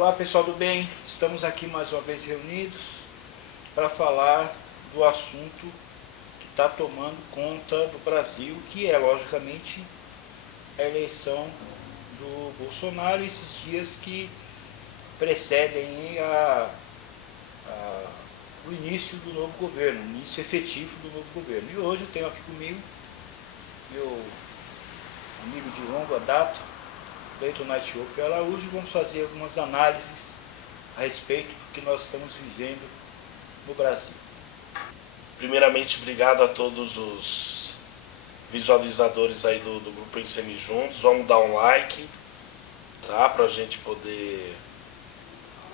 Olá pessoal do bem, estamos aqui mais uma vez reunidos para falar do assunto que está tomando conta do Brasil, que é logicamente a eleição do Bolsonaro, esses dias que precedem o início do novo governo, o início efetivo do novo governo. E hoje eu tenho aqui comigo meu amigo de longa data, Cleiton Nightwolf Araújo, vamos fazer algumas análises a respeito do que nós estamos vivendo no Brasil. Primeiramente, obrigado a todos os visualizadores aí do Grupo Pensemos Juntos. Vamos dar um like, tá? Pra gente poder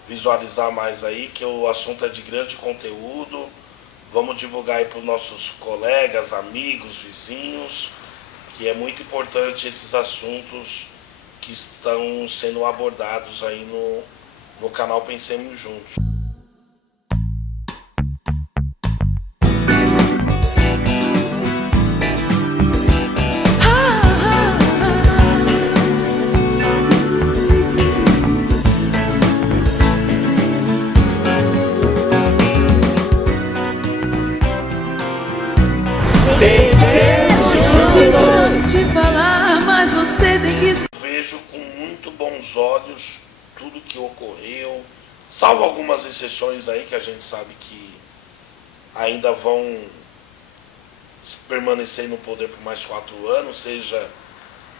visualizar mais aí, que o assunto é de grande conteúdo. Vamos divulgar aí para os nossos colegas, amigos, vizinhos, que é muito importante esses assuntos que estão sendo abordados aí no canal Pensemos Juntos. Vejo com muito bons olhos tudo que ocorreu, salvo algumas exceções aí que a gente sabe que ainda vão permanecer no poder por mais 4 anos, seja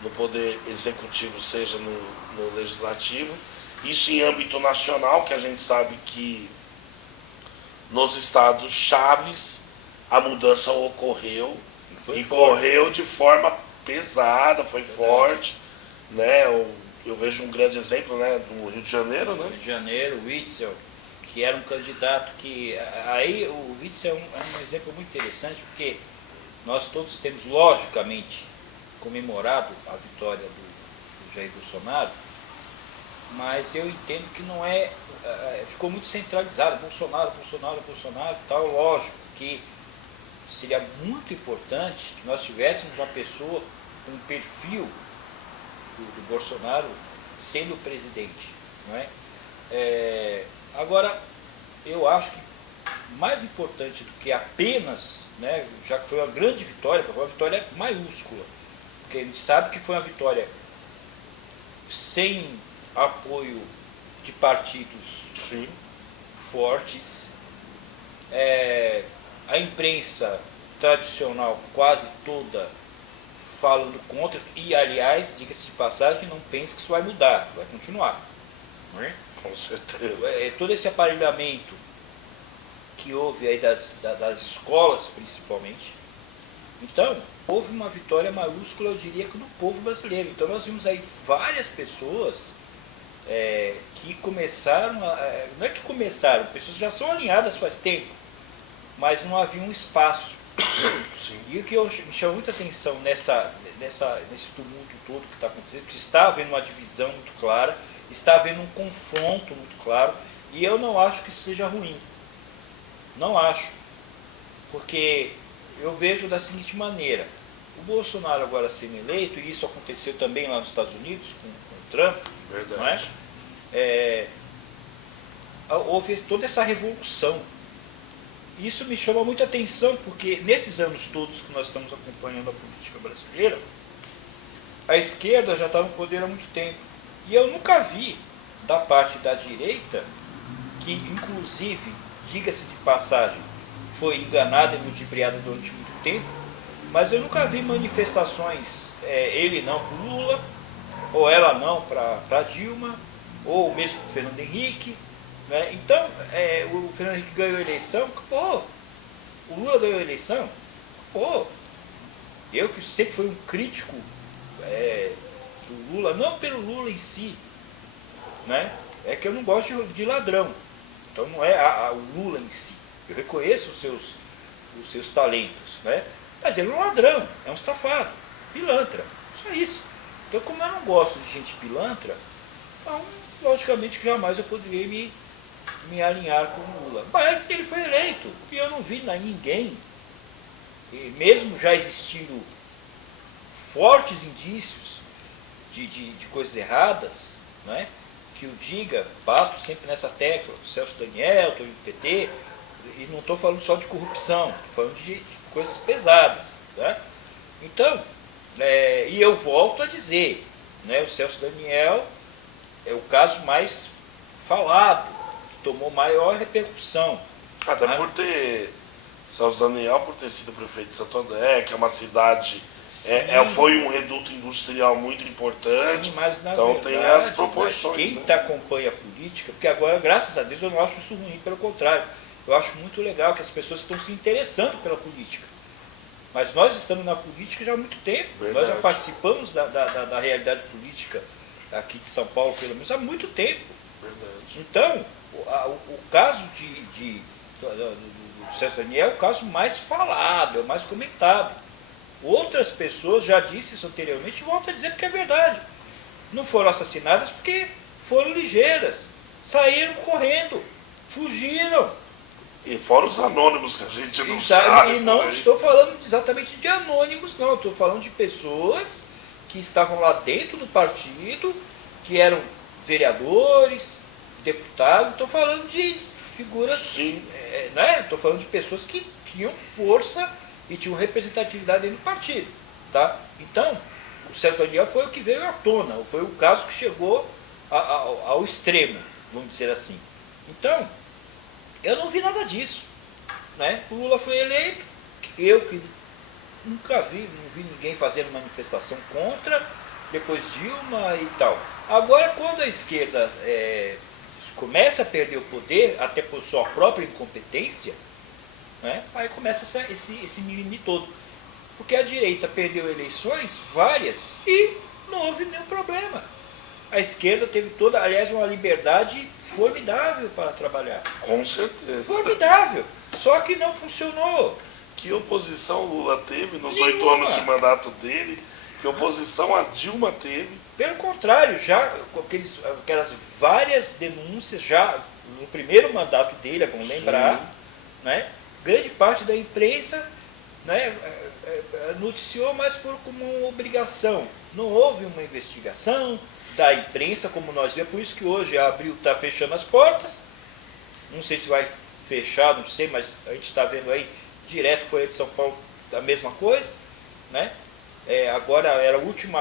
no poder executivo, seja no legislativo. Isso em âmbito nacional, que a gente sabe que nos estados chaves a mudança ocorreu e correu de forma pesada, foi forte, né? Eu vejo um grande exemplo, né, do Rio de Janeiro, né? Rio de Janeiro, o Witzel, que era um candidato que... Aí o Witzel é um exemplo muito interessante, porque nós todos temos, logicamente, comemorado a vitória do Jair Bolsonaro, mas eu entendo que não é... ficou muito centralizado, Bolsonaro e tal. Lógico que seria muito importante que nós tivéssemos uma pessoa com um perfil do Bolsonaro sendo presidente, não é? Agora, eu acho que mais importante do que apenas, né, já que foi uma grande vitória, foi uma vitória maiúscula, porque a gente sabe que foi uma vitória sem apoio de partidos Sim. fortes, a imprensa tradicional quase toda falando contra, e aliás, diga-se de passagem, que não pense que isso vai mudar, vai continuar. Não é? Com certeza. Todo esse aparelhamento que houve aí das escolas, principalmente. Então, houve uma vitória maiúscula, eu diria, que do povo brasileiro. Então nós vimos aí várias pessoas que começaram, não é que começaram, pessoas já são alinhadas faz tempo, mas não havia um espaço. Sim. E o que me chamou muita atenção nesse tumulto todo que está acontecendo, que está havendo uma divisão muito clara, está havendo um confronto muito claro, e eu não acho que isso seja ruim. Não acho. Porque eu vejo da seguinte maneira: o Bolsonaro agora sendo eleito, e isso aconteceu também lá nos Estados Unidos com o Trump, Verdade. não é? Houve toda essa revolução. Isso me chama muita atenção, porque nesses anos todos que nós estamos acompanhando a política brasileira, a esquerda já está no poder há muito tempo. E eu nunca vi da parte da direita, que inclusive, diga-se de passagem, foi enganada e ludibriada durante muito tempo, mas eu nunca vi manifestações, ele não para o Lula, ou ela não para Dilma, ou mesmo para o Fernando Henrique. Né? Então, o Fernando Henrique ganhou a eleição, acabou. O Lula ganhou a eleição, acabou. Eu que sempre fui um crítico do Lula, não pelo Lula em si, né? É que eu não gosto de ladrão. Então não é o Lula em si. Eu reconheço os seus talentos, né? Mas ele é um ladrão, é um safado, pilantra, só isso. Então, como eu não gosto de gente pilantra, então, logicamente que jamais eu poderia me alinhar com o Lula. Mas ele foi eleito, e eu não vi ninguém, mesmo já existindo fortes indícios de coisas erradas, né, que o diga, bato sempre nessa tecla, o Celso Daniel, estou do PT, e não estou falando só de corrupção, estou falando de coisas pesadas. Né? Então, e eu volto a dizer, né, o Celso Daniel é o caso mais falado, que tomou maior repercussão. Até por ter, Celso Daniel, por ter sido prefeito de Santo André, que é uma cidade, foi um reduto industrial muito importante. Sim, mas na então verdade, tem as proporções. Quem acompanha a política, porque agora, graças a Deus, eu não acho isso ruim, pelo contrário, eu acho muito legal que as pessoas estão se interessando pela política. Mas nós estamos na política já há muito tempo. Verdade. Nós já participamos da realidade política aqui de São Paulo, pelo menos, há muito tempo. Verdade. Então, o caso do Celso Daniel é o caso mais falado, é o mais comentado. Outras pessoas, já disse isso anteriormente, e volto a dizer porque é verdade. Não foram assassinadas porque foram ligeiras, saíram correndo, fugiram. E fora os anônimos que a gente não sabe. E não estou falando exatamente de anônimos, não. Estou falando de pessoas que estavam lá dentro do partido, que eram vereadores, deputados. Estou falando de figuras, sim, né? Estou falando de pessoas que tinham força e tinham representatividade dentro do partido. Tá? Então, o Celso Daniel foi o que veio à tona, foi o caso que chegou ao extremo, vamos dizer assim. Então, eu não vi nada disso. Né? O Lula foi eleito, eu que nunca vi, não vi ninguém fazendo manifestação contra, depois Dilma e tal. Agora, quando a esquerda começa a perder o poder, até por sua própria incompetência, né? Aí começa esse mimimi todo. Porque a direita perdeu eleições, várias, e não houve nenhum problema. A esquerda teve toda, aliás, uma liberdade formidável para trabalhar. Com certeza. Formidável. Só que não funcionou. Que oposição o Lula teve nos Nenhuma. 8 anos de mandato dele? Que oposição a Dilma teve? Pelo contrário, já aquelas várias denúncias, já no primeiro mandato dele, é bom lembrar, né? Grande parte da imprensa, né, noticiou, mas como uma obrigação. Não houve uma investigação da imprensa, como nós vemos, por isso que hoje a Abril está fechando as portas. Não sei se vai fechar, não sei, mas a gente está vendo aí direto Folha de São Paulo a mesma coisa, né? Agora era a última,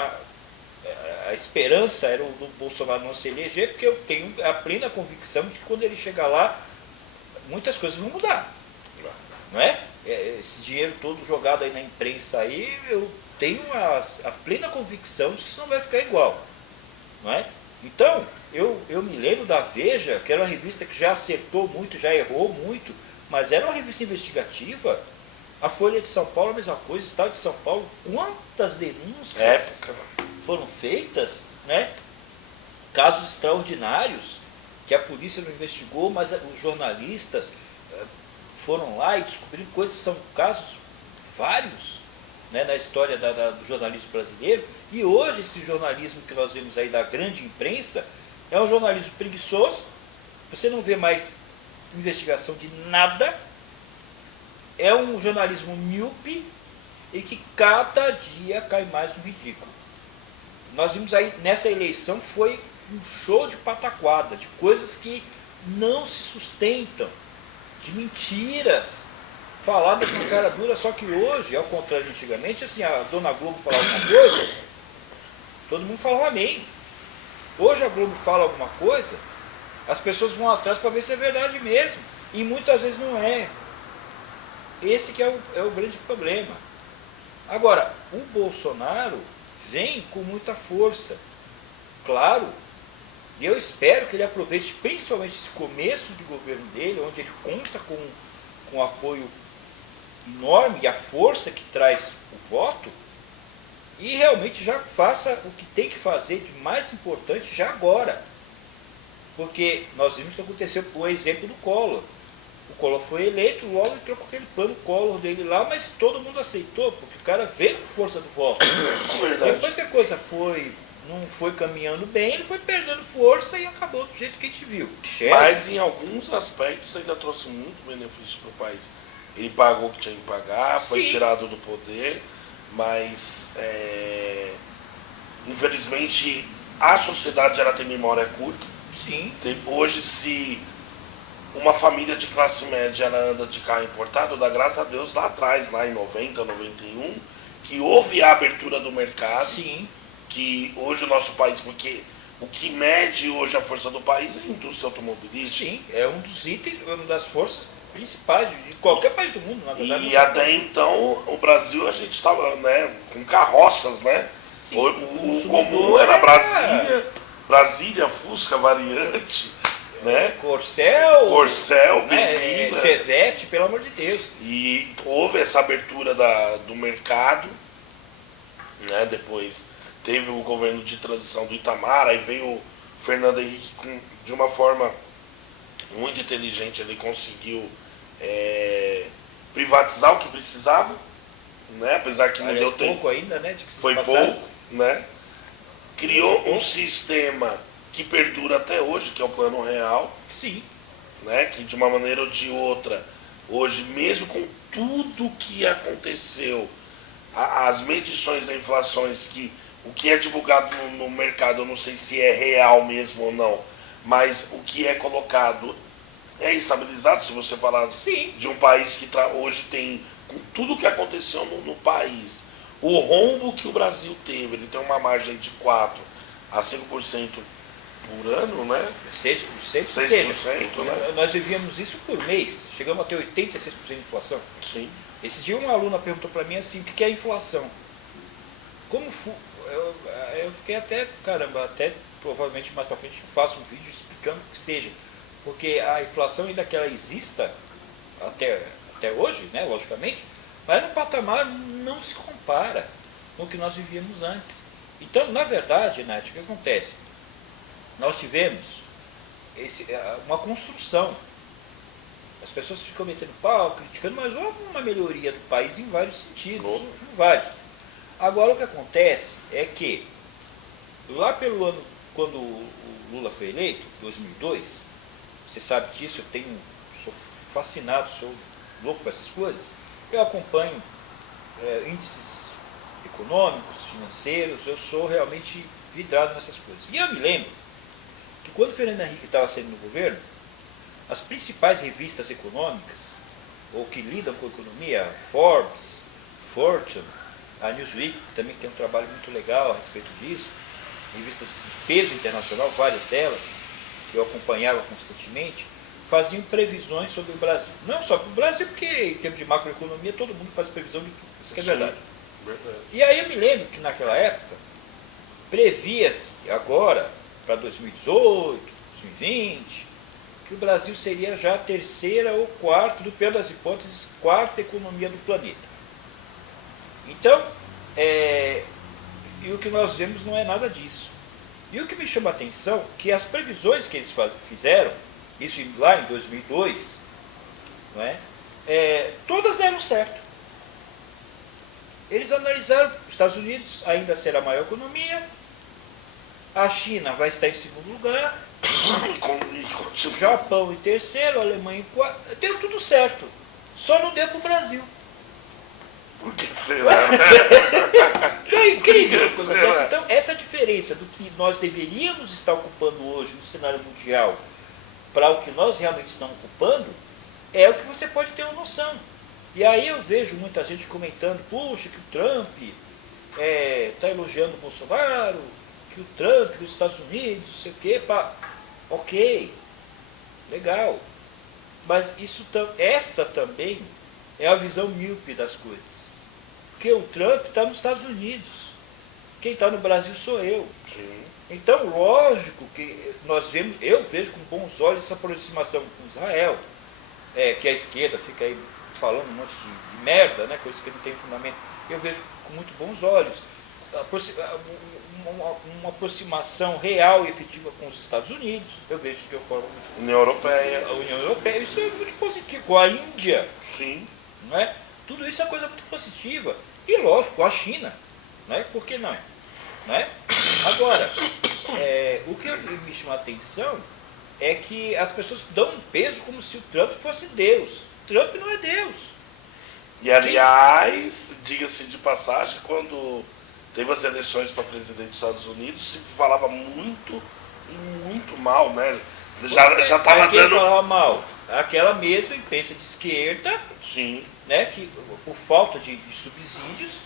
a esperança era o do Bolsonaro não se eleger, porque eu tenho a plena convicção de que quando ele chegar lá, muitas coisas vão mudar, não é? Esse dinheiro todo jogado aí na imprensa aí, eu tenho a plena convicção de que isso não vai ficar igual, não é? Então, eu me lembro da Veja, que era uma revista que já acertou muito, já errou muito, mas era uma revista investigativa. A Folha de São Paulo, a mesma coisa, o Estado de São Paulo, quantas denúncias foram feitas, né? Casos extraordinários que a polícia não investigou, mas os jornalistas foram lá e descobriram coisas, são casos vários, né, na história do jornalismo brasileiro. E hoje esse jornalismo que nós vemos aí da grande imprensa é um jornalismo preguiçoso, você não vê mais investigação de nada, é um jornalismo míope e que cada dia cai mais no ridículo. Nós vimos aí, nessa eleição, foi um show de pataquada, de coisas que não se sustentam, de mentiras, faladas com cara dura, só que hoje, ao contrário de antigamente, assim, a Dona Globo falava alguma coisa, todo mundo falava amém. Hoje a Globo fala alguma coisa, as pessoas vão atrás para ver se é verdade mesmo, e muitas vezes não é. Esse que é o grande problema. Agora, o Bolsonaro vem com muita força, claro, e eu espero que ele aproveite principalmente esse começo de governo dele, onde ele conta com apoio enorme e a força que traz o voto, e realmente já faça o que tem que fazer de mais importante já agora. Porque nós vimos que aconteceu o exemplo do Collor. O Collor foi eleito, logo entrou com aquele plano Collor dele lá, mas todo mundo aceitou, porque o cara veio com força do voto. Depois que a coisa não foi caminhando bem, ele foi perdendo força e acabou do jeito que a gente viu. Mas em alguns aspectos ainda trouxe muito benefício para o país. Ele pagou o que tinha que pagar, foi tirado do poder, mas infelizmente a sociedade ela tem memória curta. Sim. Hoje, se uma família de classe média ela anda de carro importado, dá graças a Deus lá atrás, lá em 90, 91, que houve a abertura do mercado. Sim. Que hoje o nosso país, porque o que mede hoje a força do país é a indústria automobilística. Sim, é um dos itens, uma das forças principais de qualquer país do mundo, na verdade. E até então, o Brasil, a gente estava, né, com carroças, né? Sim, O comum era Brasília, Fusca, Variante, né? Corcel, né? Berlina. Chevette, pelo amor de Deus. E houve essa abertura do mercado, né? Depois teve o governo de transição do Itamar, aí veio o Fernando Henrique de uma forma muito inteligente, ele conseguiu privatizar o que precisava, né? Apesar que não deu tempo. Pouco ainda, né? Foi pouco, né? Criou um sistema que perdura até hoje, que é o Plano Real. Sim. Né? Que de uma maneira ou de outra, hoje, mesmo com tudo que aconteceu, as medições da inflação, que o que é divulgado no mercado, eu não sei se é real mesmo ou não, mas o que é colocado é estabilizado. Se você falar Sim. de um país que hoje tem, com tudo que aconteceu no país, o rombo que o Brasil teve, ele tem uma margem de 4 a 5% por ano, né? 6%, 6%, né? Nós vivíamos isso por mês, chegamos a ter 86% de inflação. Sim. Esse dia uma aluna perguntou para mim assim, o que é inflação? Eu fiquei até, caramba, até provavelmente mais para frente eu faço um vídeo explicando o que seja. Porque a inflação ainda que ela exista até hoje, né, logicamente, mas no patamar não se compara com o que nós vivíamos antes. Então, na verdade, Nath, o que acontece? Nós tivemos uma construção. As pessoas ficam metendo pau, criticando, mas houve uma melhoria do país em vários sentidos. Em vários. Agora o que acontece é que, lá pelo ano, quando o Lula foi eleito, 2002, você sabe disso, sou fascinado, sou louco com essas coisas, eu acompanho índices econômicos, financeiros, eu sou realmente vidrado nessas coisas. E eu me lembro que quando o Fernando Henrique estava saindo no governo, as principais revistas econômicas, ou que lidam com a economia, Forbes, Fortune, a Newsweek, que também tem um trabalho muito legal a respeito disso, revistas de peso internacional, várias delas, que eu acompanhava constantemente, faziam previsões sobre o Brasil. Não só para o Brasil, porque em termos de macroeconomia todo mundo faz previsão de tudo, isso que é verdade. Verdade. E aí eu me lembro que naquela época, previa-se agora, para 2018, 2020, que o Brasil seria já a terceira ou quarta, do pior das hipóteses, quarta economia do planeta. Então, e o que nós vemos não é nada disso. E o que me chama a atenção, que as previsões que eles fizeram, isso lá em 2002, não é? Todas deram certo. Eles analisaram, os Estados Unidos ainda será a maior economia, a China vai estar em segundo lugar, o Japão em terceiro, a Alemanha em quarto, deu tudo certo, só não deu para o Brasil. Por que será? É incrível. Então, essa diferença do que nós deveríamos estar ocupando hoje no cenário mundial para o que nós realmente estamos ocupando, é o que você pode ter uma noção. E aí eu vejo muita gente comentando, puxa, que o Trump está elogiando o Bolsonaro, que o Trump, que os Estados Unidos, não sei o quê, ok, legal. Mas essa também é a visão míope das coisas. Porque o Trump está nos Estados Unidos. Quem está no Brasil sou eu. Sim. Então, lógico que eu vejo com bons olhos essa aproximação com Israel, que a esquerda fica aí falando um monte de merda, né, coisa que não tem fundamento. Eu vejo com muito bons olhos uma aproximação real e efetiva com os Estados Unidos. Eu vejo de uma forma muito... União Europeia. A União Europeia, isso é muito positivo. Com a Índia. Sim. Não é? Tudo isso é coisa muito positiva. E lógico, a China. Não é? Por que não? Não é? Agora, o que me chama a atenção é que as pessoas dão um peso como se o Trump fosse Deus. Trump não é Deus. E aliás, diga-se de passagem, quando teve as eleições para presidente dos Estados Unidos, se falava muito e muito mal, né? Já tava quem dando. falava mal? Aquela mesma imprensa de esquerda, Sim. né, que por falta de subsídios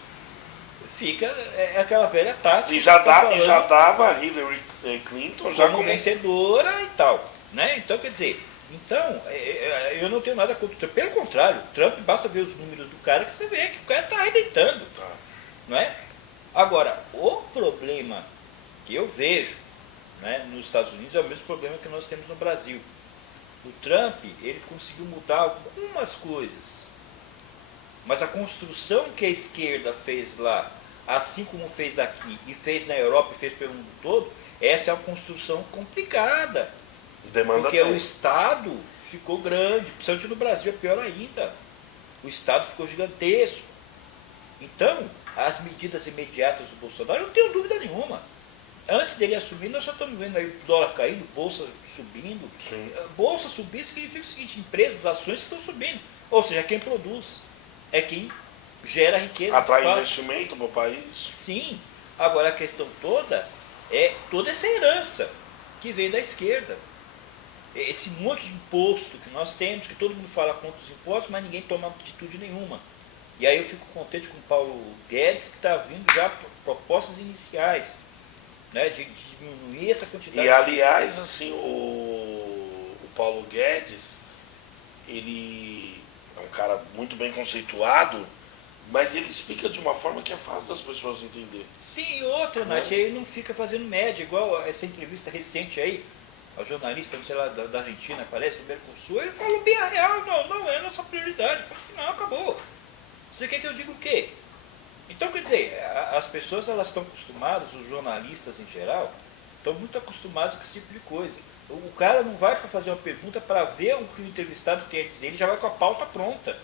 fica aquela velha tática. E já falando dava a Hillary Clinton já como vencedora e tal, né? Então, quer dizer, eu não tenho nada contra o Trump. Pelo contrário, o Trump, basta ver os números do cara que você vê que o cara está arrebentando, não é? Agora, o problema que eu vejo, né, nos Estados Unidos é o mesmo problema que nós temos no Brasil. O Trump, ele conseguiu mudar algumas coisas, mas a construção que a esquerda fez lá, assim como fez aqui e fez na Europa e fez pelo mundo todo, essa é uma construção complicada. demanda Porque tempo. o Estado ficou grande, principalmente no Brasil é pior ainda. O Estado ficou gigantesco. Então, as medidas imediatas do Bolsonaro, eu não tenho dúvida nenhuma. Antes dele assumir, nós já estamos vendo aí o dólar caindo, bolsa subindo. Sim. Bolsa subir significa o seguinte, empresas, ações estão subindo. Ou seja, quem produz é quem gera riqueza. Atrai investimento para o país. Sim. Agora a questão toda é toda essa herança que vem da esquerda. Esse monte de imposto que nós temos, que todo mundo fala contra os impostos, mas ninguém toma atitude nenhuma. E aí eu fico contente com o Paulo Guedes, que está vindo já propostas iniciais, né, de diminuir essa quantidade. E aliás, assim, o Paulo Guedes, ele é um cara muito bem conceituado, mas ele explica de uma forma que é fácil das pessoas entender. Sim, e outra, Nath, ele não fica fazendo média, igual essa entrevista recente aí, a jornalista, não sei lá, da Argentina, parece, do Mercosul, ele falou bem a real, não é a nossa prioridade, ponto final, acabou. Você quer que eu diga o quê? Então, quer dizer, as pessoas elas estão acostumadas, os jornalistas em geral, estão muito acostumados com esse tipo de coisa. O cara não vai para fazer uma pergunta para ver o que o entrevistado tem a dizer, ele já vai com a pauta pronta.